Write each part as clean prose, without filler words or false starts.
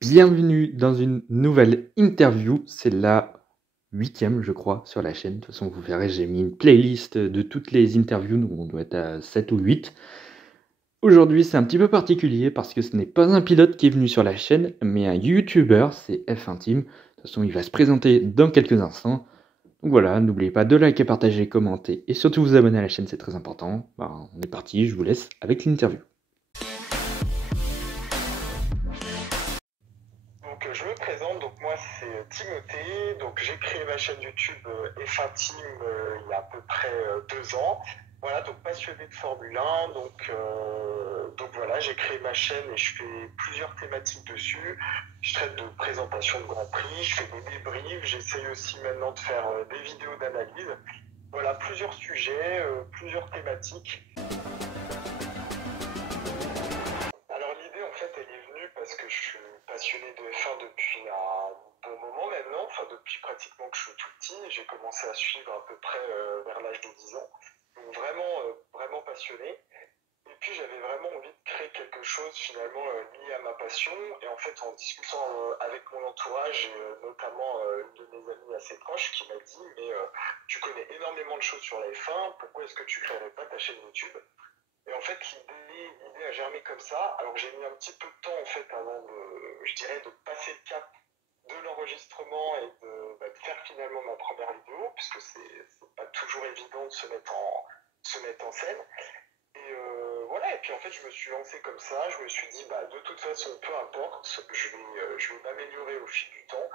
Bienvenue dans une nouvelle interview. C'est la 8e, je crois, sur la chaîne. De toute façon, vous verrez, j'ai mis une playlist de toutes les interviews, donc on doit être à 7 ou 8. Aujourd'hui, c'est un petit peu particulier parce que ce n'est pas un pilote qui est venu sur la chaîne, mais un YouTuber, c'est F1 Team. De toute façon, il va se présenter dans quelques instants. Donc voilà, n'oubliez pas de liker, partager, commenter et surtout vous abonner à la chaîne, c'est très important. On est parti, je vous laisse avec l'interview. Donc je me présente, donc moi c'est Timothée, donc j'ai créé ma chaîne YouTube F1 Team il y a à peu près 2 ans. Voilà, donc passionné de Formule 1, donc voilà, j'ai créé ma chaîne et je fais plusieurs thématiques dessus. Je traite de présentation de Grand Prix, je fais des débriefs, j'essaye aussi maintenant de faire des vidéos d'analyse. Voilà, plusieurs sujets, plusieurs thématiques. Alors l'idée en fait elle est venue parce que je suis passionné de F1 depuis un bon moment maintenant, enfin depuis pratiquement que je suis tout petit, j'ai commencé à suivre à peu près vers l'âge de 10 ans, donc vraiment passionné. Et puis j'avais vraiment envie de créer quelque chose finalement lié à ma passion, et en fait en discutant avec mon entourage et notamment une de mes amies assez proches qui m'a dit mais tu connais énormément de choses sur la F1, pourquoi est-ce que tu créerais pas ta chaîne YouTube? Et en fait, l'idée a germé comme ça. Alors j'ai mis un petit peu de temps en fait avant je dirais, de passer le cap de l'enregistrement et de faire finalement ma première vidéo, puisque c'est pas toujours évident de se mettre en scène. Et voilà, et puis en fait je me suis lancé comme ça, je me suis dit bah de toute façon peu importe, je vais m'améliorer au fil du temps.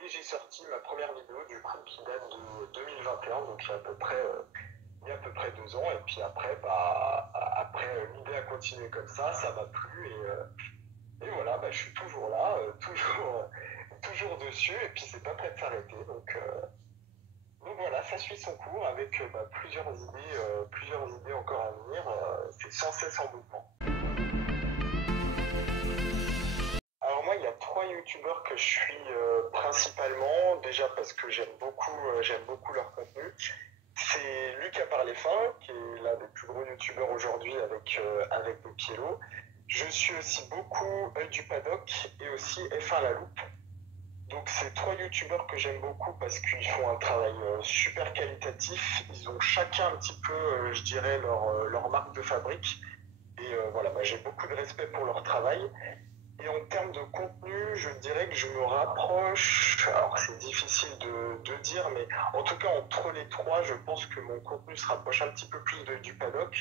Et j'ai sorti ma première vidéo du coup qui date de 2021, donc il y a à peu près 2 ans. Et puis après, l'idée a continué comme ça m'a plu. Et voilà, bah, je suis toujours là, toujours dessus. Et puis c'est pas prêt de s'arrêter. Donc voilà, ça suit son cours avec plusieurs idées encore à venir. C'est sans cesse en mouvement. Alors moi, il y a 3 youtubeurs que je suis principalement, déjà parce que j'aime beaucoup leur contenu. C'est Lucas Parler Fin, qui est l'un des plus gros youtubeurs aujourd'hui avec des Piello. Je suis aussi beaucoup Œil du Paddock et aussi F1 La Loupe. Donc c'est 3 youtubeurs que j'aime beaucoup parce qu'ils font un travail super qualitatif. Ils ont chacun un petit peu, je dirais, leur marque de fabrique. Et voilà, bah, j'ai beaucoup de respect pour leur travail. Et en termes de contenu, je dirais que je me rapproche, alors c'est difficile de dire, mais en tout cas entre les trois, je pense que mon contenu se rapproche un petit peu plus du paddock.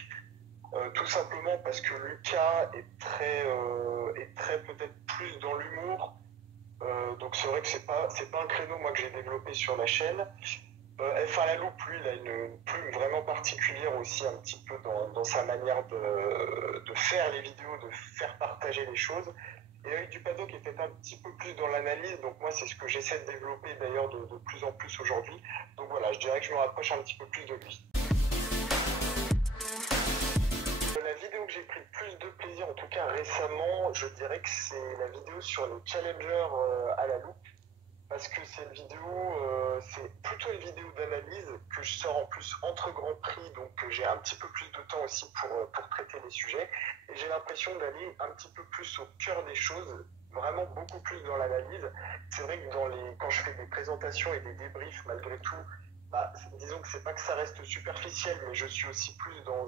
Tout simplement parce que Lucas est très peut-être plus dans l'humour. Donc c'est vrai que c'est pas un créneau moi que j'ai développé sur la chaîne. F1 La Loupe, lui, il a une plume vraiment particulière aussi un petit peu dans sa manière de faire les vidéos, de faire partager les choses. Et Œil du Paddock est peut-être un petit peu plus dans l'analyse, donc moi c'est ce que j'essaie de développer d'ailleurs de plus en plus aujourd'hui. Donc voilà, je dirais que je me rapproche un petit peu plus de lui. La vidéo que j'ai pris le plus de plaisir, en tout cas récemment, je dirais que c'est la vidéo sur les challengers à la loupe. Parce que c'est plutôt une vidéo d'analyse que je sors en plus entre Grands Prix, donc j'ai un petit peu plus de temps aussi pour traiter les sujets. Et j'ai l'impression d'aller un petit peu plus au cœur des choses, vraiment beaucoup plus dans l'analyse. C'est vrai que quand je fais des présentations et des débriefs, malgré tout, bah, disons que c'est pas que ça reste superficiel, mais je suis aussi plus dans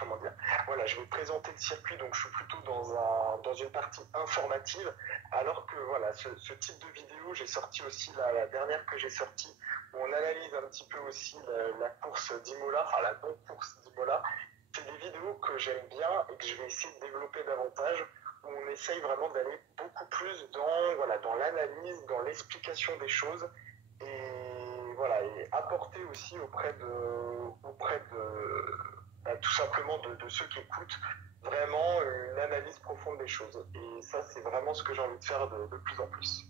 comment dire, voilà, je vais présenter le circuit, donc je suis plutôt dans une partie informative, alors que voilà, ce type de vidéo, j'ai sorti aussi la dernière que j'ai sortie, où on analyse un petit peu aussi la course d'Imola, enfin la non-course d'Imola. C'est des vidéos que j'aime bien et que je vais essayer de développer davantage, où on essaye vraiment d'aller beaucoup plus dans l'analyse, dans l'explication des choses, et voilà, et apporter aussi bah, tout simplement de ceux qui écoutent vraiment une analyse profonde des choses. Et ça, c'est vraiment ce que j'ai envie de faire de plus en plus.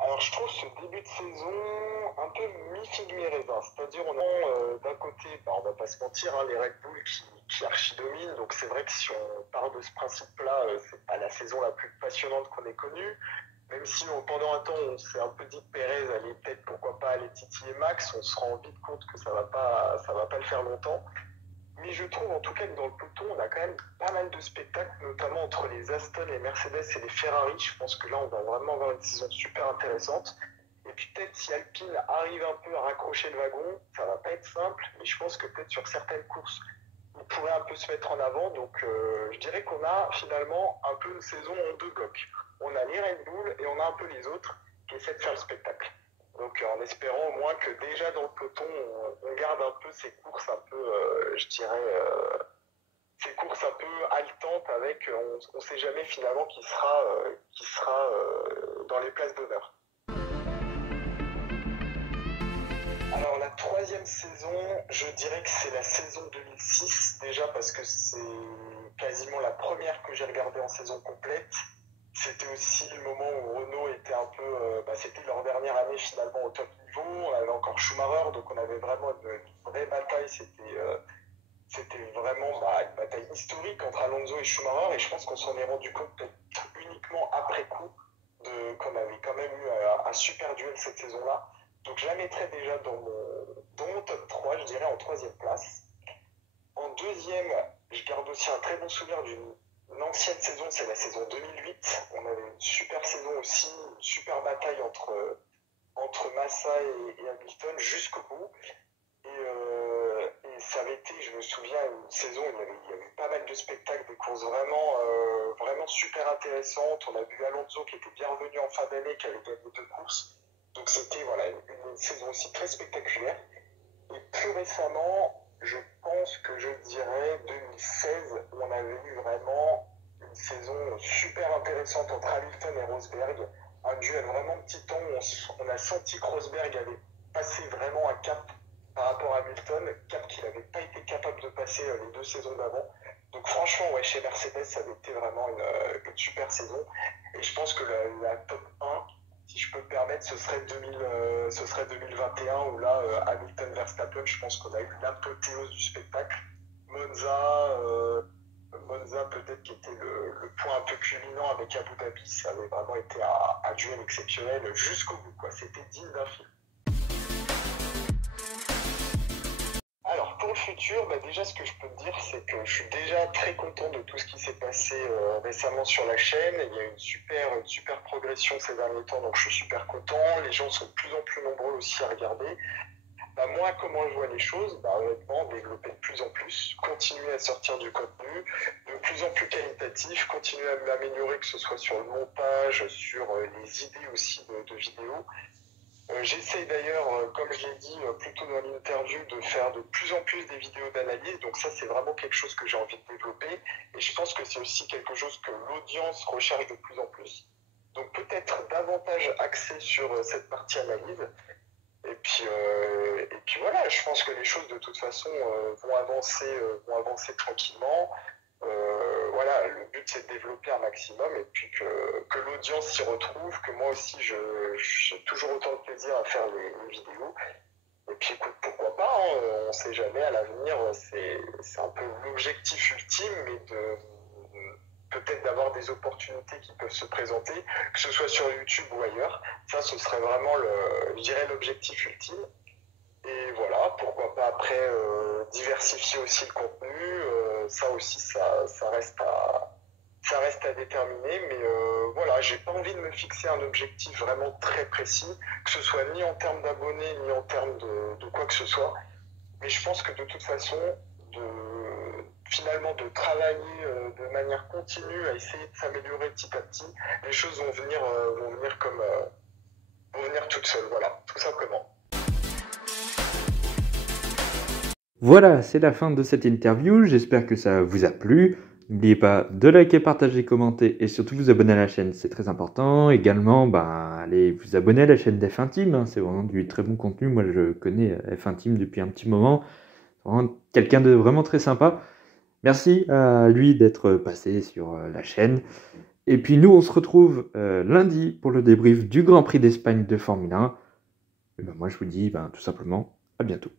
Alors, je trouve ce début de saison un peu mi-figue mi-raisin. C'est-à-dire, on a d'un côté, bah, on va pas se mentir, hein, les Red Bull qui archi-dominent. Donc, c'est vrai que si on part de ce principe-là, c'est pas la saison la plus passionnante qu'on ait connue. Même si pendant un temps, on s'est un peu dit que Pérez allait peut-être, pourquoi pas, aller titiller Max, on se rend vite compte que ça va pas le faire longtemps. Mais je trouve en tout cas que dans le peloton, on a quand même pas mal de spectacles, notamment entre les Aston, les Mercedes et les Ferrari. Je pense que là, on va vraiment avoir une saison super intéressante. Et puis peut-être si Alpine arrive un peu à raccrocher le wagon, ça va pas être simple, mais je pense que peut-être sur certaines courses, on pourrait un peu se mettre en avant. Donc je dirais qu'on a finalement un peu une saison en deux blocs. On a les Red Bull et on a un peu les autres qui essaient de faire le spectacle. Donc en espérant au moins que déjà dans le peloton, on garde un peu ces courses un peu, je dirais, ces courses un peu haletantes avec, on ne sait jamais finalement qui sera dans les places d'honneur. Alors la troisième saison, je dirais que c'est la saison 2006, déjà parce que c'est quasiment la première que j'ai regardée en saison complète. C'était aussi le moment où Renault était un peu, c'était leur dernière année finalement au top niveau. On avait encore Schumacher, donc on avait vraiment une vraie bataille. C'était vraiment une bataille historique entre Alonso et Schumacher. Et je pense qu'on s'en est rendu compte uniquement après coup qu'on avait quand même eu un super duel cette saison-là. Donc je la mettrais déjà dans mon top 3, je dirais en troisième place. En deuxième, je garde aussi un très bon souvenir d'une ancienne saison, c'est la saison 2008. On avait une super saison aussi, une super bataille entre Massa et Hamilton jusqu'au bout. Et ça avait été, je me souviens, une saison où il y avait eu pas mal de spectacles, des courses vraiment super intéressantes. On a vu Alonso qui était bien revenu en fin d'année, qui avait gagné 2 courses. Donc c'était une saison aussi très spectaculaire. Et plus récemment, je pense que je dirais 2016, où on avait eu vraiment une saison super intéressante entre Hamilton et Rosberg. Un duel vraiment petit temps où on a senti que Rosberg avait passé vraiment un cap par rapport à Hamilton, cap qu'il n'avait pas été capable de passer les 2 saisons d'avant. Donc franchement, chez Mercedes, ça avait été vraiment une super saison. Et je pense que la top 1, si je peux me permettre, ce serait 2021 où là, Hamilton-Verstappen, je pense qu'on a eu l'apothéose du spectacle. Monza peut-être qui était le point un peu culminant avec Abu Dhabi, ça avait vraiment été un duel exceptionnel jusqu'au bout, quoi. C'était digne d'un film. Alors pour le futur, déjà ce que je peux te dire, c'est que je suis déjà très content de tout ce qui s'est passé récemment sur la chaîne. Il y a une super progression ces derniers temps, donc je suis super content. Les gens sont de plus en plus nombreux aussi à regarder. Moi, comment je vois les choses, honnêtement, développer de plus en plus, continuer à sortir du contenu, de plus en plus qualitatif, continuer à m'améliorer, que ce soit sur le montage, sur les idées aussi de vidéos. J'essaye d'ailleurs, comme je l'ai dit plutôt dans l'interview, de faire de plus en plus des vidéos d'analyse. Donc ça, c'est vraiment quelque chose que j'ai envie de développer. Et je pense que c'est aussi quelque chose que l'audience recherche de plus en plus. Donc peut-être davantage axé sur cette partie analyse. Et puis voilà, je pense que les choses de toute façon vont avancer tranquillement. Voilà, le but c'est de développer un maximum et puis que l'audience s'y retrouve, que moi aussi j'ai toujours autant de plaisir à faire les vidéos. Et puis écoute, pourquoi pas, on sait jamais, à l'avenir, c'est un peu l'objectif ultime, mais peut-être d'avoir des opportunités qui peuvent se présenter, que ce soit sur YouTube ou ailleurs. Ça, ce serait vraiment, je dirais, l'objectif ultime. Et voilà, pourquoi pas après diversifier aussi le contenu. Ça aussi, ça reste à déterminer. Mais voilà, j'ai pas envie de me fixer un objectif vraiment très précis, que ce soit ni en termes d'abonnés, ni en termes de quoi que ce soit. Mais je pense que de toute façon, finalement de travailler de manière continue à essayer de s'améliorer petit à petit, les choses vont venir toutes seules, voilà, tout simplement. Voilà, c'est la fin de cette interview, j'espère que ça vous a plu. N'oubliez pas de liker, partager, commenter et surtout vous abonner à la chaîne, c'est très important. Également, allez vous abonner à la chaîne d'F1 Team, c'est vraiment du très bon contenu. Moi je connais F1 Team depuis un petit moment, vraiment quelqu'un de vraiment très sympa. Merci à lui d'être passé sur la chaîne. Et puis nous, on se retrouve lundi pour le débrief du Grand Prix d'Espagne de Formule 1. Et moi, je vous dis tout simplement à bientôt.